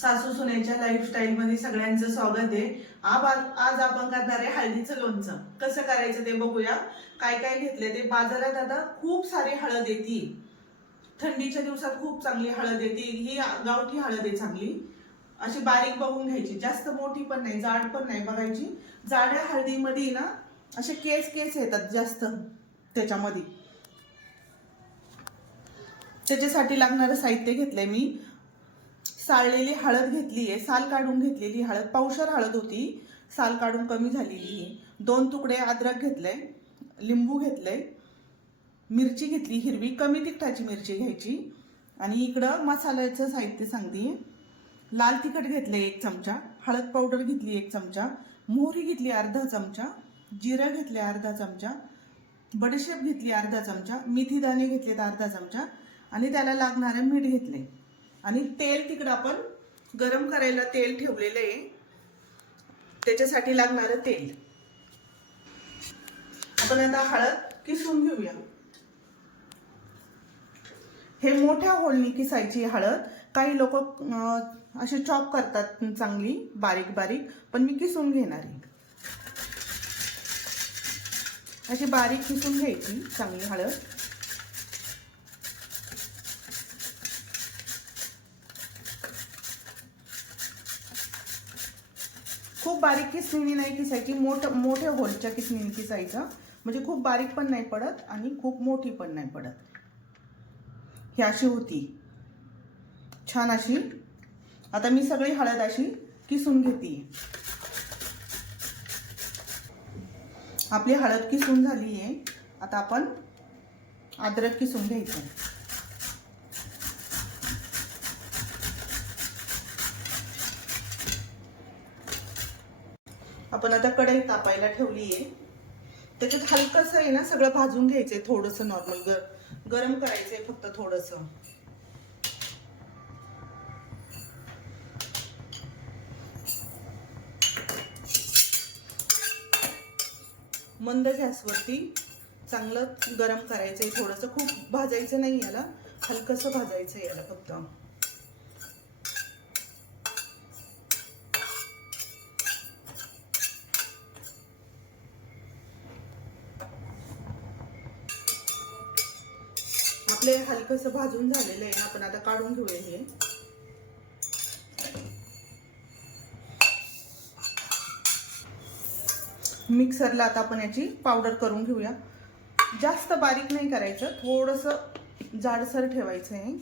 सासू सुनेच्या लाईफस्टाईल मध्ये सगळ्यांचं स्वागत आहे. आब- आज आपण करणार आहे हळदीचं लोणचं. कसं करायचं ते बघूया. काय काय घेतले ते बाजारात आता खूप सारी हळद येते. थंडीच्या दिवसात खूप चांगली हळद येते. ही गावठी हळद आहे चांगली. अशी बारीक बघून घ्यायची. जास्त मोठी पण नाही जाड पण नाही बघायची. जाड्या हळदीमध्ये ना असे केस केस येतात जास्त त्याच्यामध्ये. त्याच्यासाठी लागणारं साहित्य घेतलंय मी. साळलेली हळद घेतली आहे साल काढून घेतलेली हळद पावशर हळद होती. साल काढून कमी झालेली आहे. दोन तुकडे अद्रक घेतले लिंबू घेतले मिरची घेतली हिरवी कमी तिखटाची मिरची घ्यायची. आणि इकडं मसाल्याचं साहित्य सांगते. लाल तिखट घेतले एक चमचा हळद पावडर घेतली एक चमचा मोहरी घेतली अर्धा चमचा जिरं घेतले अर्धा चमचा बडीशेप घेतली अर्धा चमचा मेथी दाणे घेतलेत अर्धा चमचा आणि त्याला लागणारे मीठ घेतले आणि तेल तिकडं आपण गरम करायला तेल ठेवलेलं आहे. त्याच्यासाठी लागणारं तेल. आपण आता हळद किसून घेऊया. हे मोठ्या होलनी किसायची हळद. काही लोक असे चॉप करतात चांगली बारीक बारीक पण मी किसून घेणार आहे. अशी बारीक किसून घ्यायची चांगली हळद. खूप बारीक किसणीने नाही किसायची मोठ मोठ्या होलच्या किसणीने किसायचं. म्हणजे खूप बारीक पण नाही पडत आणि खूप मोठी पण नाही पडत. ही अशी होती. छान अशी. आता मी सगळी हळद अशी किसून घेते. आपली हळद किसून झाली आहे आता आपण अद्रक किसून घ्यायचं. आपण आता कढई तापायला ठेवली आहे त्याच्यात हलकंसं आहे ना सगळं भाजून घ्यायचंय थोडंसं नॉर्मल गर गरम करायचंय फक्त थोडंसं. मंद गॅसवरती चांगलं गरम करायचंय थोडंसं. खूप भाजायचं नाही याला हलकंसं भाजायचं याला फक्त. आपले हलकंसं भाजून झालेलं आहे आपण आता काढून घेऊया हे. मिक्सरला आता आपण याची पावडर करून घेऊया. जास्त बारीक नाही करायचं थोडंसं जाडसर ठेवायचं आहे.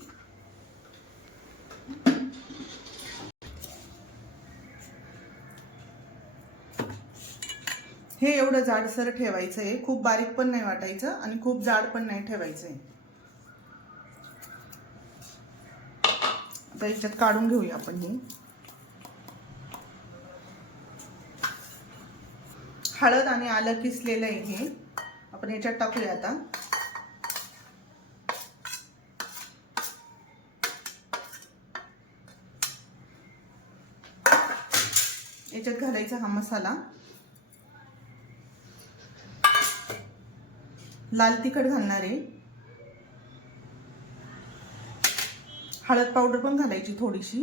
हे एवढं जाडसर ठेवायचं आहे खूप बारीक पण नाही वाटायचं आणि खूप जाड पण नाही ठेवायचं आहे. आता याच्यात काढून घेऊया आपण ही. हळद आणि आलं किसलेलं आहे हे. आपण याच्यात टाकूया आता. याच्यात घालायचा हा मसाला. लाल तिखट घालणार आहे. हळद पावडर पण घालायची थोडीशी.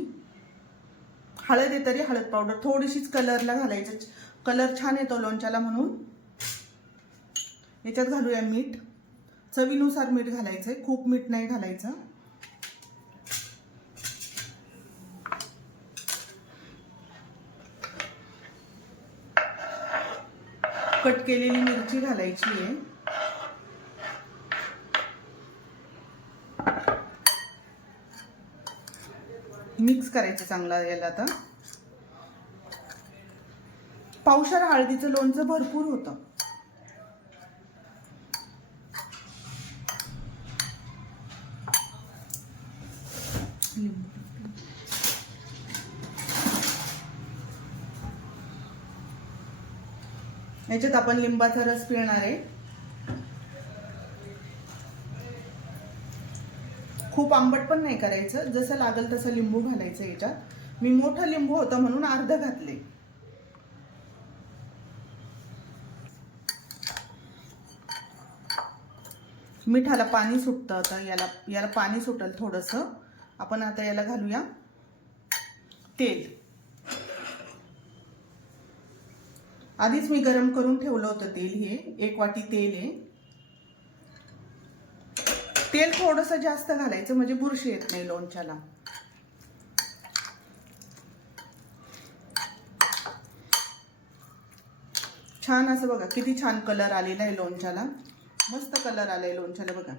हळद आहे तरी हळद पावडर थोडीशीच कलरला घालायचं. कलर छान येतो लोणच्याला म्हणून. याच्यात घालूया मीठ. चवीनुसार मीठ घालायचं आहे खूप मीठ नाही घालायचं. कट केलेली मिरची घालायची आहे. मिक्स करायचं चांगला याला आता. पावसाळ हळदीचं लोणचं भरपूर होतं. याच्यात आपण लिंबाचा रस पिळणार आहे. खूप आंबट पण नाही करायचं. जसं लागल तसं लिंबू घालायचं याच्यात. मी मोठं लिंबू होतं म्हणून अर्ध घातले. मिठाला पाणी सुटतं आता. याला याला पाणी सुटल थोडंसं. आपण आता याला घालूया. तेल. आधीच मी गरम करून ठेवलं होतं तेल हे. एक वाटी तेल आहे तेल थोडंसं जास्त घालायचं म्हणजे बुरशी येत नाही लोणच्याला. छान असं बघा किती छान कलर आलेला आहे लोणच्याला. मस्त कलर आलाय लोणच्याला बघा.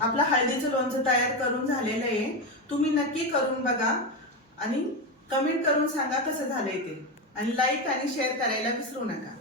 आपलं हळदीचं लोणचं तयार करून झालेलं आहे. तुम्ही नक्की करून बघा आणि कमेंट करून सांगा कसं झालंय ते. आणि लाईक आणि शेअर करायला विसरू नका.